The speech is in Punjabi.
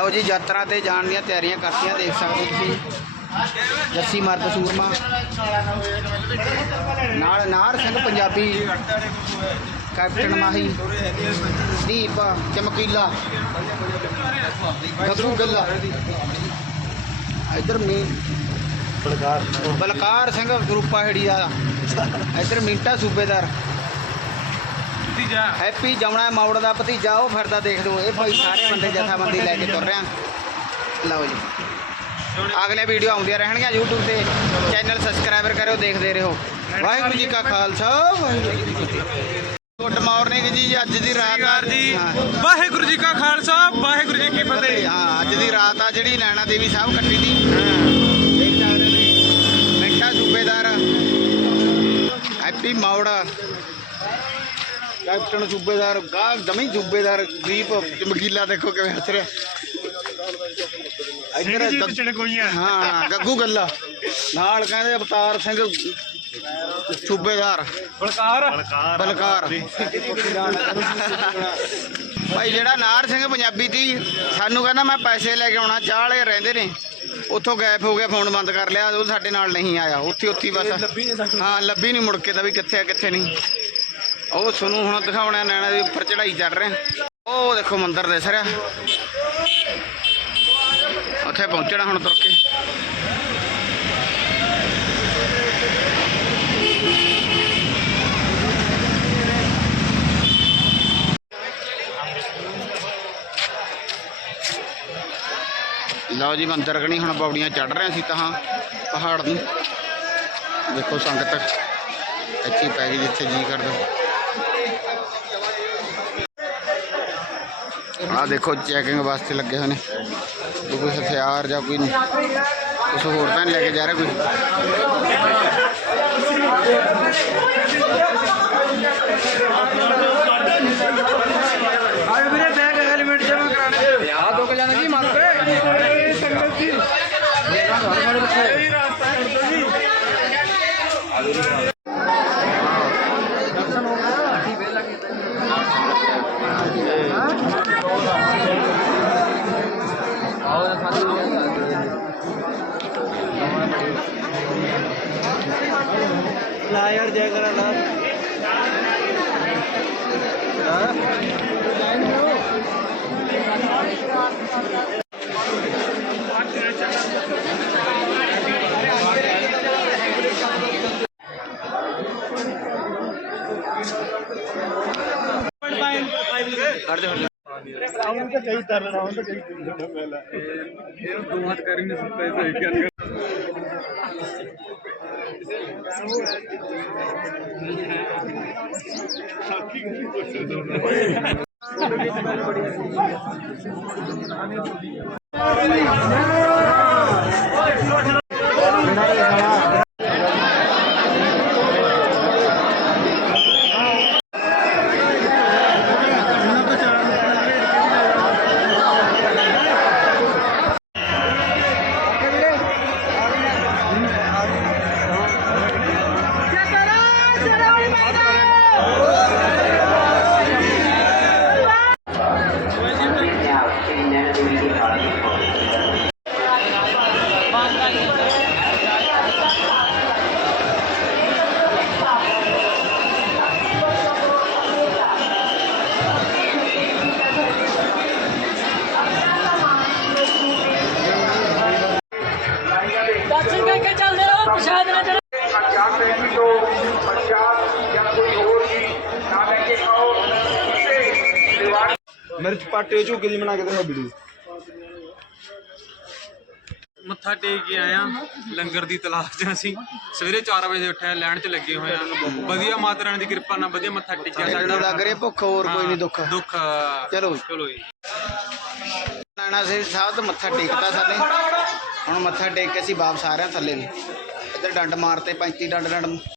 ਲਓ ਜੀ ਯਾਤਰਾ ਤੇ ਜਾਣ ਦੀਆਂ ਤਿਆਰੀਆਂ ਕਰਤੀਆਂ ਦੇਖ ਸਕਦੇ ਤੁਸੀਂ। ਜੱਸੀ ਮਰਦ ਸੂਰਮਾ। ਨਾਲ ਨਾਰ ਸਿੰਘ ਪੰਜਾਬੀ ਕੈਪਟਨ ਮਾਹੀ ਦੀਪ ਚਮਕੀਲਾ ਗੱਗੂ ਗੱਲਾ। ਇਧਰ ਮੀ ਬਲਕਾਰ ਬਲਕਾਰ ਸਿੰਘ ਗਰੁੱਪਾ ਹੇੜੀ ਆ। ਇਧਰ ਮਿੰਟਾ ਸੂਬੇਦਾਰ। ਤੀਜਾ ਹੈਪੀ ਜਮਣਾ ਮੌੜ ਦਾ ਭਤੀਜਾ ਉਹ ਫਿਰਦਾ ਦੇਖ ਲਓ। ਇਹ ਭਾਈ ਸਾਰੇ ਬੰਦੇ ਜਥਾਬੰਦੀ ਲੈ ਕੇ ਤੁਰ ਰਿਆਂ ਲਓ ਜੀ। ਅਗਲੇ ਵੀਡੀਓ ਆਉਂਦੀਆਂ ਰਹਿਣਗੀਆਂ YouTube ਤੇ। ਚੈਨਲ ਸਬਸਕ੍ਰਾਈਬਰ ਕਰਿਓ ਦੇਖਦੇ ਰਹੋ। ਵਾਹਿਗੁਰੂ ਜੀ ਕਾ ਖਾਲਸਾ ਵਾਹਿਗੁਰੂ ਜੀ ਕੀ ਫਤਿਹ। ਗੁੱਡ ਮਾਰਨਿੰਗ ਜੀ ਅੱਜ ਦੀ ਰਾਤ ਆ। ਜੀ। ਵਾਹਿਗੁਰੂ ਜੀ ਕਾ ਖਾਲਸਾ ਵਾਹਿਗੁਰੂ ਜੀ ਕੀ ਫਤਿਹ। ਹਾਂ ਅੱਜ ਦੀ ਰਾਤ ਆ ਜਿਹੜੀ ਨੈਣਾ ਦੇਵੀ ਸਾਹਿਬ ਕੱਟੀ ਦੀ। ਮਿੰਟਾ ਸੂਬੇਦਾਰ। ਹੈਪੀ ਮੌੜਾ। ਕੈਪਟਨ ਸੂਬੇਦਾਰ ਗਾਹ ਦਮੀ ਸੂਬੇਦਾਰ ਦੀਪ ਚਮਕੀਲਾ ਦੇਖੋ ਕਿਵੇਂ ਹੱਸ ਰਿਹਾ। ਇੱਧਰ ਗੱਗ- ਚੜਕੋਈਆਂ ਹਾਂ ਗੱਗੂ ਗੱਲਾ। ਨਾਲ ਕਹਿੰਦੇ ਅਵਤਾਰ ਸਿੰਘ ਸੂਬੇਦਾਰ। ਬਲਕਾਰ। ਬਲਕਾਰ। ਭਾਈ ਜਿਹੜਾ ਨਾਰ ਸਿੰਘ ਪੰਜਾਬੀ ਦੀ ਸਾਨੂੰ ਕਹਿੰਦਾ ਮੈਂ ਪੈਸੇ ਲੈ ਕੇ ਆਉਣਾ ਚਾਹ ਵਾਲੇ ਰਹਿੰਦੇ ਨੇ। ਉੱਥੋਂ ਗਾਇਬ ਹੋ ਗਿਆ ਫੋਨ ਬੰਦ ਕਰ ਲਿਆ ਉਹ ਸਾਡੇ ਨਾਲ ਨਹੀਂ ਆਇਆ। ਉੱਥੇ ਉੱਥੇ ਹੀ ਬਸ। ਹਾਂ ਲੱਭੀ ਨਹੀਂ ਮੁੜ ਕੇ ਤਾਂ ਵੀ ਕਿੱਥੇ ਆ ਕਿੱਥੇ ਨਹੀਂ। ਉਹ ਤੁਹਾਨੂੰ ਹੁਣ ਦਿਖਾਉਣਾ ਨੈਣਾ ਦੇ ਉੱਪਰ ਚੜਾਈ ਚੜ ਰਹੇ। ਉਹ ਦੇਖੋ ਮੰਦਿਰ ਦਿਸ ਰਿਹਾ ਉੱਥੇ ਪਹੁੰਚਣਾ ਹੁਣ ਤੁਰ ਕੇ। ਲਓ ਜੀ, ਮੰਦਰ ਕਣੀ ਹੁਣ ਪੌੜੀਆਂ ਚੜ ਰਹੇ ਸੀ ਤਾਂ ਪਹਾੜ ਨੂੰ। ਦੇਖੋ ਸੰਗਤ, ਇੱਥੇ ਪੈ ਗਈ ਜਿੱਥੇ ਜੀ ਕਰਦਾ। ਆ ਦੇਖੋ ਚੈਕਿੰਗ ਵਾਸਤੇ ਲੱਗੇ ਹੋਏ ਨੇ ਵੀ ਕੋਈ ਹਥਿਆਰ ਜਾਂ ਕੋਈ ਕੁਛ ਹੋਰ ਤਾਂ ਨਹੀਂ ਲੈ ਕੇ ਜਾ ਰਿਹਾ ਕੋਈ ਆਏ ਵੀਰੇ ਬੈਗ ਹੈਲਮਟ ਜਮਾ ਕਰਾਣੇ ਯਾਦ ਹੋ ਕੇ ਜਾਣਾ ਜੀ ਮੰਨ ਕੇ ਸੰਗਤ ਜੀ ਇਹ ਰਾਸਤਾ ਕਰਦਾ ਜੀ ਲਾ ਯਾਰ ਜੈ ਕਰਾ ਲਾ। ਖੜ ਜਾ ਆਉਂ ਤਾਂ ਕਈ ਤਰ ਰਹਾ ਹਾਂ ਤਾਂ ਕਈ ਤਰ ਪਹਿਲਾਂ ਇਹਨੂੰ ਦੋ ਹੱਥ ਕਰ ਹੀ ਨਹੀਂ ਸਕਦਾ ਸਹੀ ਗੱਲ ਚੱਲਦੇ ਰਹੋ ਪ੍ਰਸ਼ਾਦ ਨਾਲ ਚੜ੍ਹ- ਪੰਜਾਬ ਪ੍ਰੇਮੀ ਤੋਂ ਪੰਜਾਬ ਜਾਂ ਕੋਈ ਹੋਰ ਵੀ ਨਾ ਲੈ ਕੇ ਆਓ ਇਸੇ ਦੀਵਾਰ ਮਿਰਚ ਪਾਟੇ ਝੁੱਕੇ ਦੀ ਬਣਾ ਕੇ ਦਿਖਾ ਵੀਡੀਓ ਮੱਥਾ ਟੇਕ ਕੇ ਆਇਆ ਲੰਗਰ ਦੀ ਤਲਾਸ਼ 'ਚ ਅਸੀਂ। ਸਵੇਰੇ 4 ਵਜੇ ਉੱਠਿਆ ਲੈਣ 'ਚ ਲੱਗੇ ਹੋਏ ਆ। ਵਧੀਆ ਮਾਤਾ ਰਾਣੀ ਦੀ ਕਿਰਪਾ ਨਾਲ ਵਧੀਆ ਮੱਥਾ ਟੇਕਿਆ ਮੈਨੂੰ ਲੱਗ ਰਿਹਾ ਭੁੱਖ ਹੋਰ ਕੋਈ ਨਹੀਂ ਦੁੱਖ। ਦੁੱਖ ਚਲੋ ਚਲੋ ਜੀ। ਨਾਨਾ ਸਿੰਘ ਸਾਹਿਬ ਤੋਂ ਮੱਥਾ ਟੇਕਤਾ ਸਾਡੇ ਹੁਣ ਮੱਥਾ ਟੇਕ ਕੇ ਅਸੀਂ ਵਾਪਸ ਆ ਰਹੇ ਹਾਂ ਥੱਲੇ ਨੂੰ ਇੱਧਰ ਡੰਡ ਮਾਰਤੇ 35 ਡੰਡ ਡੰਡ